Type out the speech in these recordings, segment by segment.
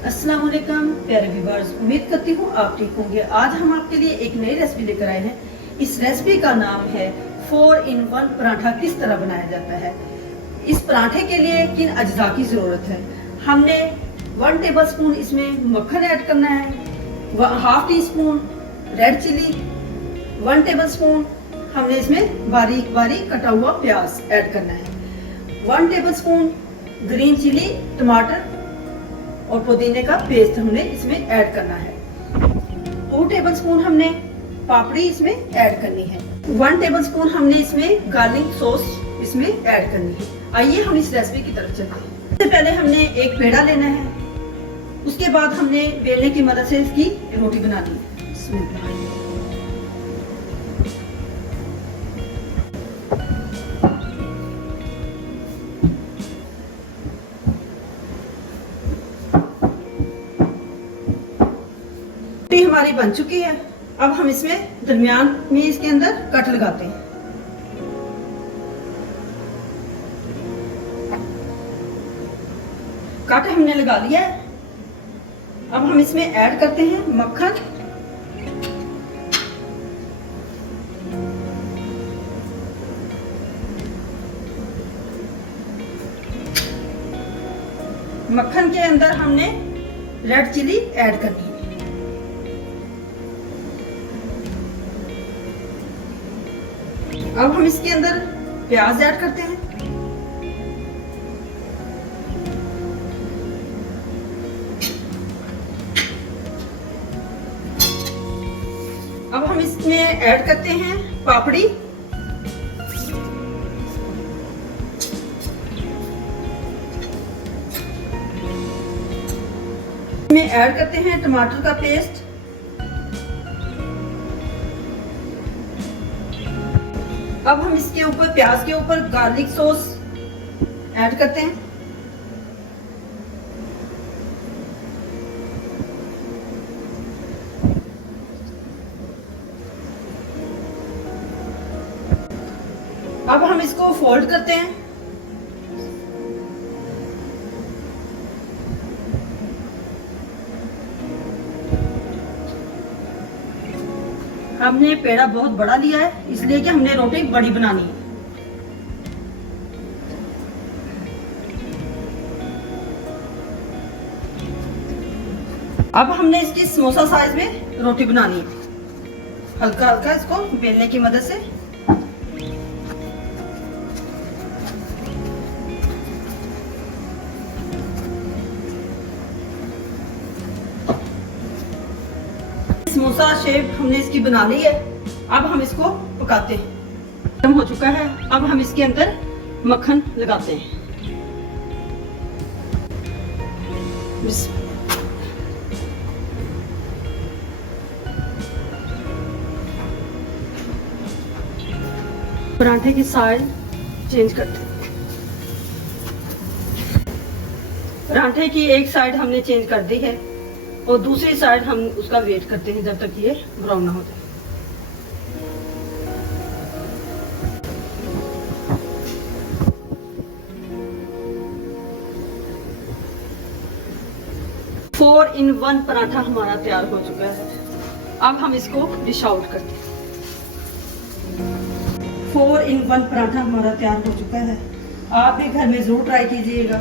अस्सलाम वालेकुम प्यारे व्यूअर्स, उम्मीद करती हूँ आप ठीक होंगे। आज हम आपके लिए एक नई रेसिपी लेकर आए हैं। इस रेसिपी का नाम है 4-in-1 पराठा। किस तरह बनाया जाता है, इस पराठे के लिए किन अज्जा की ज़रूरत है। हमने 1 टेबलस्पून इसमें मक्खन ऐड करना है, 1/2 टीस्पून रेड चिली, 1 टेबलस्पून हमने इसमें बारीक बारीक कटा हुआ प्याज ऐड करना है, 1 टेबलस्पून ग्रीन चिली टमाटर और पुदीने का पेस्ट हमने इसमें ऐड करना है। 2 टेबलस्पून हमने पापड़ी इसमें ऐड करनी है, 1 टेबलस्पून हमने इसमें गार्लिक सॉस इसमें ऐड करनी है। आइए हम इस रेसिपी की तरफ चलते हैं। सबसे पहले हमने एक पेड़ा लेना है, उसके बाद हमने बेलने की मदद से इसकी रोटी बनानी है। रोटी हमारी बन चुकी है। अब हम इसमें दरमियान में इसके अंदर कट लगाते हैं। कट हमने लगा लिया है। अब हम इसमें ऐड करते हैं मक्खन, मक्खन के अंदर हमने रेड चिली ऐड करनी है। अब हम इसके अंदर प्याज ऐड करते हैं, अब हम इसमें ऐड करते हैं पापड़ी, इसमें ऐड करते हैं टमाटर का पेस्ट, अब हम इसके ऊपर प्याज के ऊपर गार्लिक सॉस ऐड करते हैं, अब हम इसको फोल्ड करते हैं, हमने पेड़ा बहुत बड़ा लिया है इसलिए कि हमने रोटी बड़ी बनानी है। अब हमने इसकी समोसा साइज में रोटी बनानी है। हल्का हल्का इसको बेलने की मदद से समोसा शेप हमने इसकी बना ली है। अब हम इसको पकाते हैं। गर्म हो चुका है, अब हम इसके अंदर मक्खन लगाते हैं। पराठे की साइड चेंज करते हैं। पराठे की एक साइड हमने चेंज कर दी है और दूसरी साइड हम उसका वेट करते हैं जब तक ये ब्राउन ना हो जाए। फोर इन वन पराठा हमारा तैयार हो चुका है। अब हम इसको डिश आउट करते हैं। 4-in-1 पराठा हमारा तैयार हो चुका है। आप भी घर में जरूर ट्राई कीजिएगा।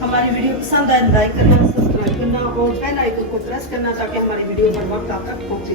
हमारी वीडियो पसंद आए लाइक करना, सब्सक्राइब करना और बेल आइकन को प्रेस करना ताकि हमारी वीडियो हर वक्त आप तक पहुंचे।